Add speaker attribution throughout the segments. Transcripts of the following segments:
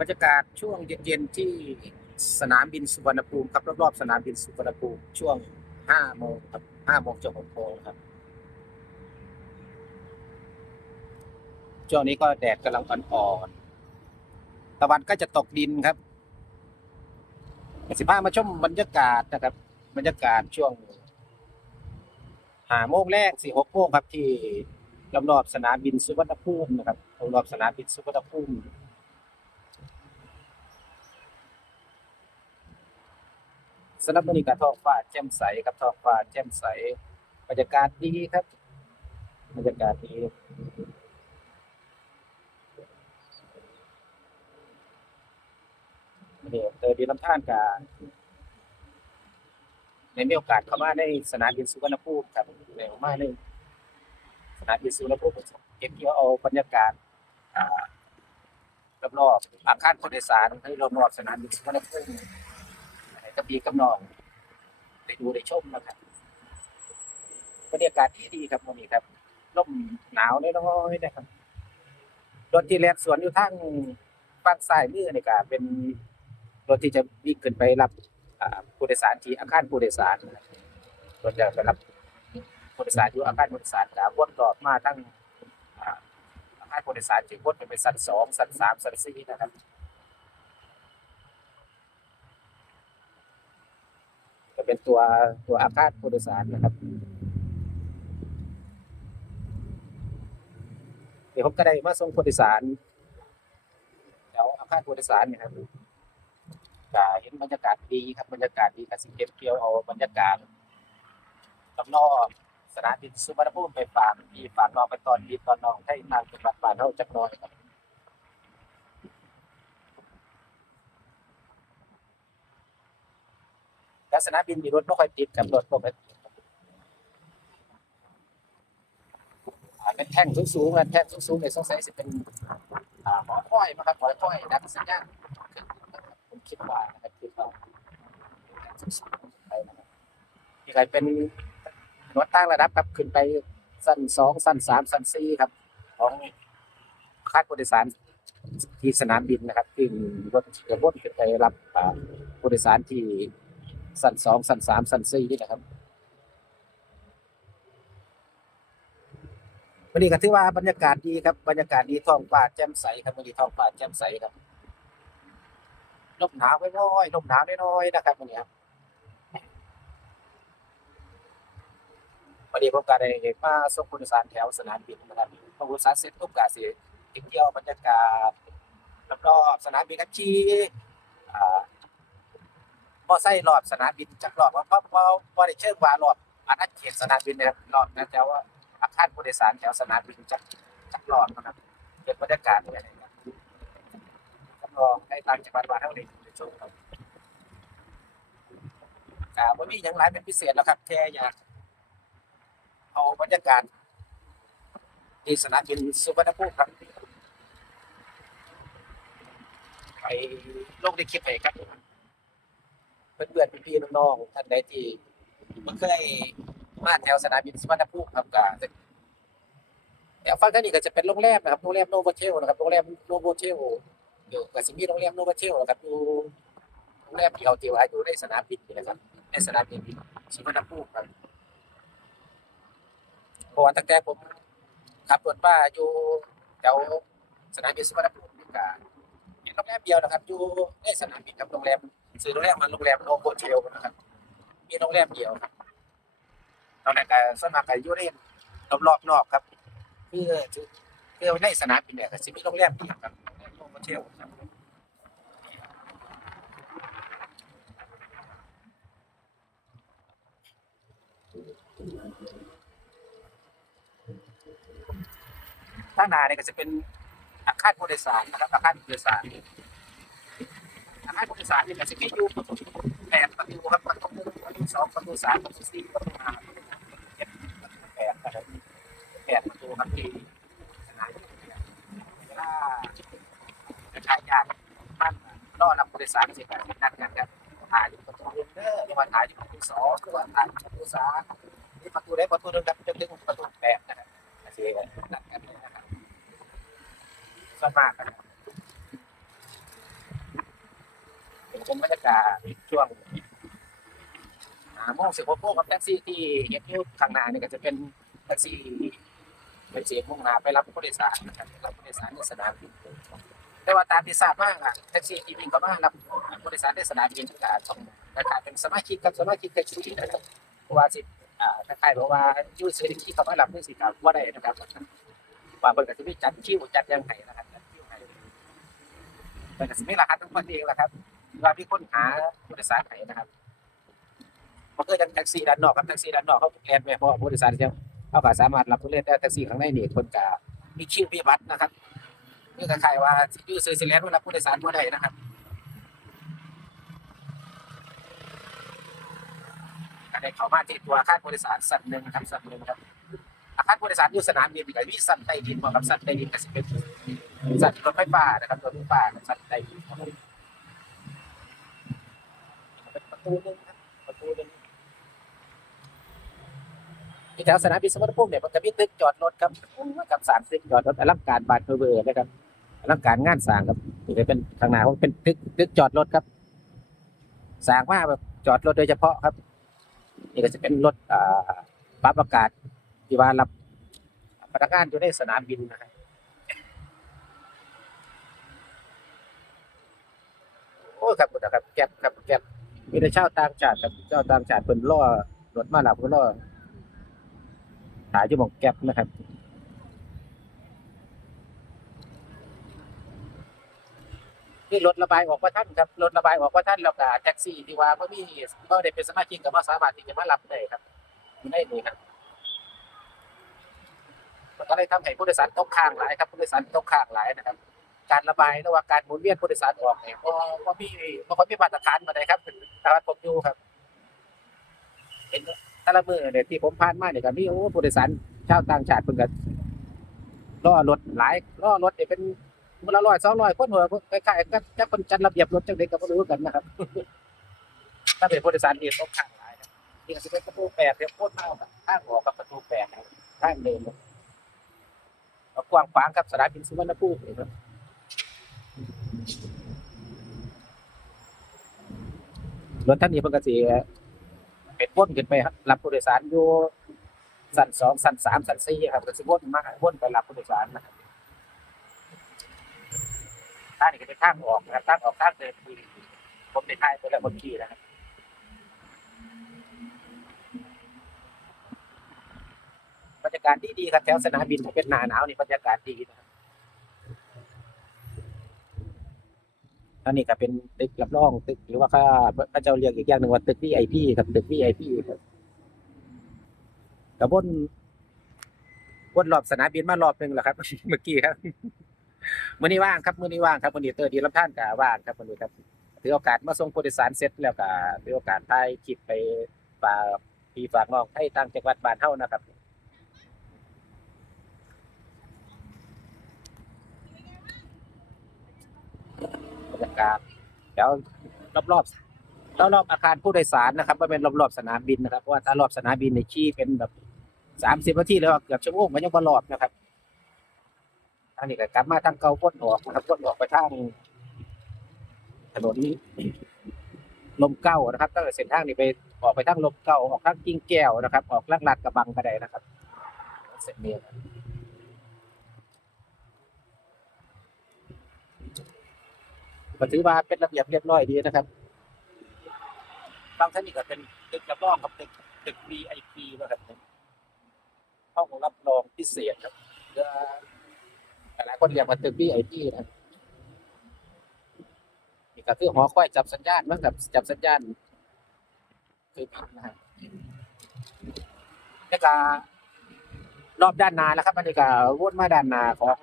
Speaker 1: บรรยากาศช่วงเย็นๆที่สนามบินสุวรรณภูมิครับรอบๆสนามบินสุวรรณภูมิช่วงห้าโมงครับห้าโมงจนหกโมงครับช่วงนี้ก็แดดกำลังอ่อนๆตะวันก็จะตกดินครับสิบห้ามาชมบรรยากาศนะครับ บรรยากาศช่วงหาโมงแรกสี่หกโมงครับที่รอบๆสนามบินสุวรรณภูมินะครับรอบๆสนามบินสุวรรณภูมิ สำหรับบรรยากาศท้องฟ้าแจ่มใสครับท้องฟ้าแจ่มใส บรรยากาศดีครับ บรรยากาศดีเดี๋ยวเตอดีน้ำท่านกับในมีโอกาสเข้ามาในสนามบินสุวรรณภูมิครับในมาในสนามบินสุวรรณภูมิเก็บเกี่ยวเอาบรรยากาศรอบๆอาคารผู้โดยสารให้รอบๆสนามบินสุวรรณภูมิ กับพี่กับนองได้ดูได้ชมนะครับบรรยากาศที่ดีครับวันนี้ครับลมหนาวน้อยๆนะครับรถที่แลนสวนอยู่ทางฝั่งซ้ายมือนี่ก็เป็นรถที่จะวิ่งขึ้นไปรับผู้โดยสารที่อาคารผู้โดยสารรถจะไปรับผู้โดยสารอยู่อาคารผู้โดยสารก็วนรอบมาทั้งอาคารผู้โดยสารที่วนไปชั้นสองชั้นสามชั้นสี่นะครับ จะ เป็นตัวตัวอาคารผู้โดยสารนะครับเดี๋ยวผมก็ได้มาส่งผู้โดยสารแถวอาคารผู้โดยสารนี่ยครับก็เห็นบรรยากาศดีครับบรรยากาศดีกับสิเก็บเกี่ยวเอาบรรยากาศลำนอกสนามบินสุวรรณภูมิไปฝากพี่ฝากนองไปตอนบินตอนนองให้ทางจังหวัดบ้านเฮาจักน้อยครับ แต่สนามบินมีรถไม่ค่อยติดกับรถปกติเป็นแท่งสูงๆนะแท่งสูงๆเนี่ยสงสัยจะเป็นหอคอยนะครับหอคอยดักสัญญาณผมคิดว่านะครับคิดว่าแท่งสูงๆไปนะครับมีใครเป็นนวดตั้งระดับครับขึ้นไปสั้นสองสั้นสามสั้นสี่ครับ ของคาดผู้โดยสารที่สนามบินนะครับที่รถจะวนขึ้นไปรับผู้โดยสารที่ สั้นสองสั้นสามสั้นสี่นี่นะครับวันนี้ก็ถือว่าบรรยากาศดีครับบรรยากาศดีท้องฟ้าแจ่มใสครับวันนี้ท้องฟ้าแจ่มใสครับลมหนาวน้อยลมหนาวน้อยนะครับวันนี้ครับวันนี้ผมก็ได้มาส่งผู้โดยสารแถวสนามบินนะครับผู้โดยสารเสร็จปุ๊บก็สิเก็บเกี่ยวบรรยากาศรอบๆสนามบินกัชีอ่า พอใส่รอบสนามบินจากรอบว่าเพราะเพราะพอได้เชิงว่ารอบอันนั้นเขตสนามบินนะครับรอบนะแต่ว่าอาคารผู้โดยสารแถวสนามบินจากจากรอบนะครับเก็บบรรยากาศไว้นะครับจำลองให้ตางจังหวัดว่าเท่านี้ในช่วงครับอ่าวันนี้ยังหลายเป็นพิเศษแล้วครับแค่อยากเอาบรรยากาศที่สนามบินสุวรรณภูมิครับไปลงในคลิปให้ครับ เพื่อนๆพี่ๆน้องๆท่านใดที่มันเคยมาแถวสนามบินสุวรรณภูมิครับก็แถวฝั่งท่างนี้ก็จะเป็นโรงแรมนะครับโรงแรมโนโวเทลนะครับโรงแรมโนโวเทลอยู่ก็สิมีโรงแรมโนโวเทลนะครับอยู่โรงแรมเดียวที่ว่าอยู่ในสนามบินนี่นะครับในสนามบินสุวรรณภูมิครับเพราะว่าตั้งแต่ผมขับรถมาอยู่แถวสนามบินสุวรรณภูมินี่ก็เป็นโรงแรมเดียวนะครับอยู่ในสนามบินครับโรงแรม ซื้อโรงแรมมาโรงแรมโนโบเทลนะครับมีโรงแรมเดียวครับตอนนั้นก็ส่วนมากก็อยู่ในรอบๆนอกครับคือคือในสนามบินเนี่ยก็สิมีโรงแรมเดียวครับโนโบเทลครับข้างหน้าเนี่ยก็จะเป็นอาคารผู้โดยสารนะครับอาคารผู้โดยสาร ทางให้ผู้โดยสารเนี่ก็จะมีอยู่แปดประตูครับประตูหนึ่งประตูสองประตูสามประตูสี่ประตูห้าประตูหกประตูเจ็ดประตูแปดนะครับแปดประตูครับที่สนามบินเนี่ยเวลาจะใช้ยานบ้านรอรับผู้โดยสารสร็จแล้วนัดกันครับถ่ายอยู่ประตูเด้อหรือว่าถ่ายอยู่ประตูสองหรือว่าถ่ายประตูสามนี่ประตูได้ประตูหนึ่งครับจนถึงประตูแปดนะครับอาเซียนัดกันเลยนะครับส่วนมากนะครับ เป็นบรรยากาศช่วงอ่าโมงสิบหกโมงกับแท็กซี่ที่เห็นอยู่ข้างหน้านี่ก็จะเป็นแท็กซี่เป็นเสียมุ่งหน้าไปรับผู้โดยสารนะครับรับผู้โดยสารในสนามบินแต่ว่าตามที่ทราบมาอะแท็กซี่ที่วิ่งเข้ามารับผู้โดยสารในสนามบินก็ต้องนะครับเป็นสมาชิกกับสมาชิกแท็กซี่นะครับเพราะว่าสิอ่าคล้ายๆบอกว่ายูเซอร์ที่เขามารับนี่สิครับว่าได้นะครับว่าเพิ่นก็สิมีจัดคิวจัดยังไงนะครับจัดคิวให้เพิ่นก็สิมีรหัสของเพิ่นเองแหละครับ ว่ามีคนหาผู้โดยสารให้นะครับบ่คือจังแท็กซี่ด้านนอกครับแท็กซี่ด้านนอกเขาแล่นไปเพราะผู้โดยสารจะเขาก็สามารถรับผู้เล่นได้แท็กซี่ข้างในนี่เพิ่นก็มีคิวมีบัตรนะครับนี่คล้ายว่าสิอยู่ซื้อสิแลนว่ารับผู้โดยสารบ่ได้นะครับก็ได้เข้ามาที่ตัวอาคารผู้โดยสารสัตว์หนึ่งครับสัตว์หนึ่งครับอาคารผู้โดยสารอยู่สนามบินก็มีสัตว์ใต้ดินบ่ครับสัตว์ใต้ดินก็สิเป็นสัตว์รถไฟฟ้านะครับรถไฟฟ้าสัตว์ใต้ดินครับผมเป็นประ ตูหนึ่งครับประตูหนึ่งที่แถวสนามบินสมรภูมิเนี่ยมันจะมีตึกจอดรถครับกับสามตึกจอดรถอลังการบานเพอร์เวอร์นะครับอลังการงานสร้างครับนี่ก็เป็นข้างหน้าของเป็นตึกตึกจอดรถครับสร้างมาแบบจอดรถโดยเฉพาะครับนี่ก็จะเป็นรถอ่าปรับอากาศที่ว่ารับพนักงานอยู่ในสนามบินนะครับโอ้ครับคุณนะครับแก็บครับแก็บ มีแต่ชาวต่างชาติครับชาวต่างชาติเพิ่นล่อรถมาหลับเพิ่นล่อถ่ายอยู่หมองแก็บนะครับนี่รถระบายออกว่าท่านครับรถระบายออกว่าท่านแล้วก็แท็กซี่ที่ว่าบ่มีบ่ได้เป็นสมาชิกก็บ่สามารถที่จะมารับได้ครับอยู่ในนี้ครับมันก็เลยทำให้ผู้โดยสารตกค้างหลายครับผู้โดยสารตกค้างหลายนะครับ การระบายระหว่างการหมุนเวียนผู้โดยสารออกเนี่ยก็ก็มีบางคนมีมาตรฐานมาเลยครับเป็น ตลาดผมอยู่ครับ เห็นแต่ละมือเนี่ยที่ผมผ่านมาเนี่ยก็มีโอ้ผู้โดยสารชาวต่างชาติเพิ่นก็ล่อรถหลายล่อรถเนี่ยเป็นมื้อละร้อยสองร้อยคนหัวคล้ายๆก็จะคนจัดระเบียบรถจังได๋ก็บ่รู้กันนะครับ ถ้าเป็นผู้โดยสารที่ตกค้างหลายนะนี่ก็สิเป็นประตูแปดเนี่ยโคตรมากครับทางออกกับประตูแปดนะครับทางเดินกว้างขวางครับสนามบินสุวรรณภูมิครับ รถท่านนี้เพิ่นก็สิเป็นวนขึ้นไปรับผู้โดยสารอยู่สั้นสองสั้นสามสั้นสี่ครับก็สิวนมาวนไปรับผู้โดยสารนะครับทางนี้ก็เป็นทางออกนะครับทางออกทางเดินที่ผมได้ถ่ายไปแล้วเมื่อกี้นะครับบรรยากาศดีๆครับแถวสนามบินถ้าเป็นหน้าหนาวนี่บรรยากาศดีนะครับ อันนี้ก็เป็นตึกรับรองตึกหรือว่าข้าข้าเจ้าเรียกอีกอย่างหนึ่งว่าตึก VIP ครับตึก VIP ครับกระบนวนรอบสนามบินมารอบหนึ่งแล้วครับเมื่อกี้ครับมื้อนี้ว่างครับมื้อนี้ว่างครับมื้อนี้เตอร์ดีลำท่านก็ว่างครับมื้อนี้ครับถือโอกาสมาส่งผู้โดยสารเสร็จแล้วก็ถือโอกาสถ่ายคลิปไปฝากพี่ฝากน้องให้ทางจังหวัดบ้านเฮานะครับ บรรยากาศแล้วรอบๆรอบๆอาคารผู้โดยสารนะครับไม่เป็นรอบๆสนามบินนะครับเพราะว่าถ้ารอบสนามบินในยขี่เป็นแบบสามสิบนาทีแล้วเกือบชั่วโมงมันยังบ่รอบนะครับทางนี้ก็กลับมาทางเกาพ้นออกนะครับพ้นออกไปทางถนนลมเก้านะครับตั้งแต่เส้นทางนี้ไปออกไปทางลมเก้าออกทางกิ่งแก้วนะครับ ออกลักลัดกระบังกระไดนะครับเส้นนี้นะครับ ก็ถือว่าเป็นระเบียบเรียบร้อยดีนะครับ บางท่านนี่ก็เป็นตึกรับรองครับตึกตึก VIP นะครับห้องรับรองพิเศษครับเพื่อหลายคนเรียกว่าตึก VIP นะนี่ก็คือหอคอยจับสัญญาณมั้งครับจับสัญญาณคือบินนะครับแล้วก็รอบด้านหน้าแล้วครับอันนี้ก็วนมาด้านหน้าของ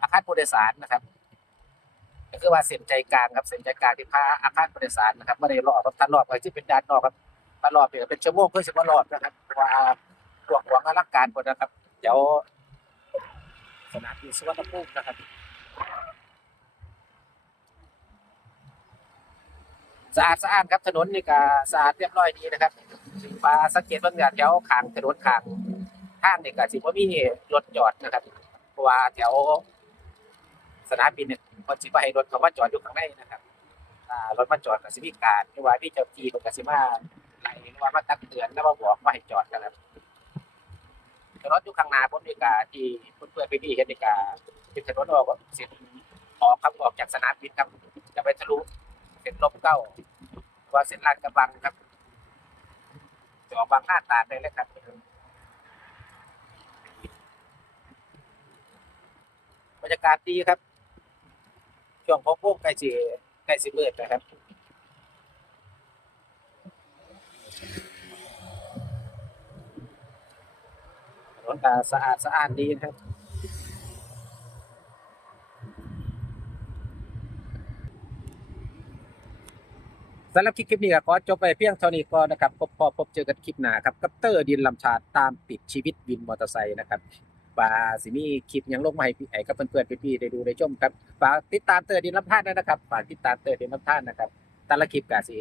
Speaker 1: อาคารผู้โดยสารนะครับ ก็คือว่าเส้นใจกลางครับเส้นใจกลางที่พาอาคารผู้โดยสารนะครับไม่ได้รอบครับถ้ารอบไปที่เป็นด้านนอกครับถ้ารอบเนี่ยเป็นชั่วโมงเพื่อสิบรอบนะครับเพราะว่าตัวหวงอลังการคนนะครับเดี๋ยวสนามบินสุวรรณภูมินะครับสะอาดสะอาดครับถนนนี่ก็สะอาดเรียบร้อยดีนะครับมาสังเกตบางอย่างแถวขางถนนขางทางนี่ก็สิบ่ามีรถจอดนะครับเพราะว่าแถวสนามบินเนี่ย คนสิบ่ให้รถเขามาจอดอยู่ข้างในนะครับอ่ารถมาจอดกับสิมีการหรือว่าพี่เจ้าที่เพิ่นก็สิมาไล่หรือว่ามาตักเตือนแล้วมาบอกว่าให้จอดกันครับแต่รถอยู่ข้างหน้าผมนี่ก็ที่เพื่อนๆพี่ๆเห็นนี่ก็เป็นถนนออกว่าเส้นออกครับออกจากสนามบินครับจะไปทะลุเส้นลมเก้าว่าเส้นลาดกระบังครับจะออกบางหน้าตาได้เลยครับบรรยากาศดีครับ ช่วงพบพวกใกล้สิใกล้สิมืดนะครับถนนก็สะอาดสะอาดดีนะครับสำหรับคลิปนี้ก็ขอจบไปเพียงเท่านี้ก่อนนะครับพบพอพบเจอกันคลิปหน้าครับกับเตอร์ดินลำชาติตามติดชีวิตวินมอเตอร์ไซค์นะครับ ว่าสิมีคลิปยังลงมาให้พี่ไอ้กับเพื่อนๆพี่ๆได้ดูได้ชมครับฝากติดตามเตอร์ดินลำธารด้วยนะครับฝากติดตามเตอร์ดินลำธารนะครับแต่ละคลิปก็สิ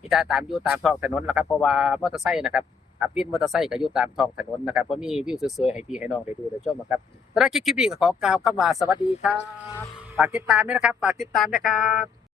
Speaker 1: พี่ตาตามอยู่ตามท้องถนนแล้วครับเพราะว่ามอเตอร์ไซค์นะครับขับวินมอเตอร์ไซค์ก็อยู่ตามท้องถนนนะครับเพราะมีวิวสวยๆให้พี่ให้น้องได้ดูได้ชมนะครับสำหรับคลิปนี้ก็ขอกล่าวคำว่าสวัสดีครับฝากติดตามด้วยนะครับฝากติดตามนะครับ